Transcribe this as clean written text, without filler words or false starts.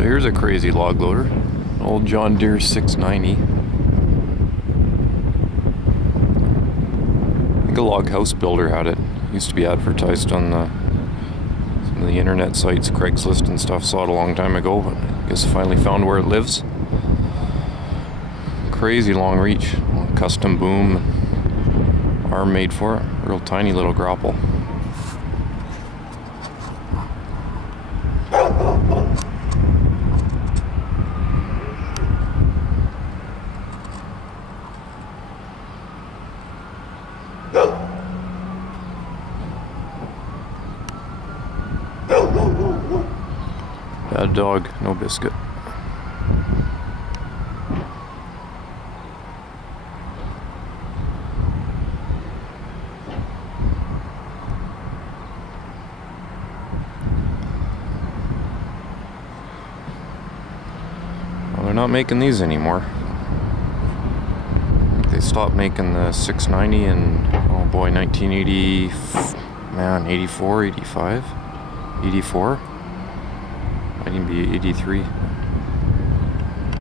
So here's a crazy log loader, old John Deere 690. I think a log house builder had it. Used to be advertised on some of the internet sites, Craigslist and stuff. Saw it a long time ago, but I guess I finally found where it lives. Crazy long reach, custom boom, arm made for it. Real tiny little grapple. Bad dog, no biscuit. Well, they're not making these anymore. They stopped making the 690 in, oh boy, 1980, man, 84, 85, 84. Might even be 83.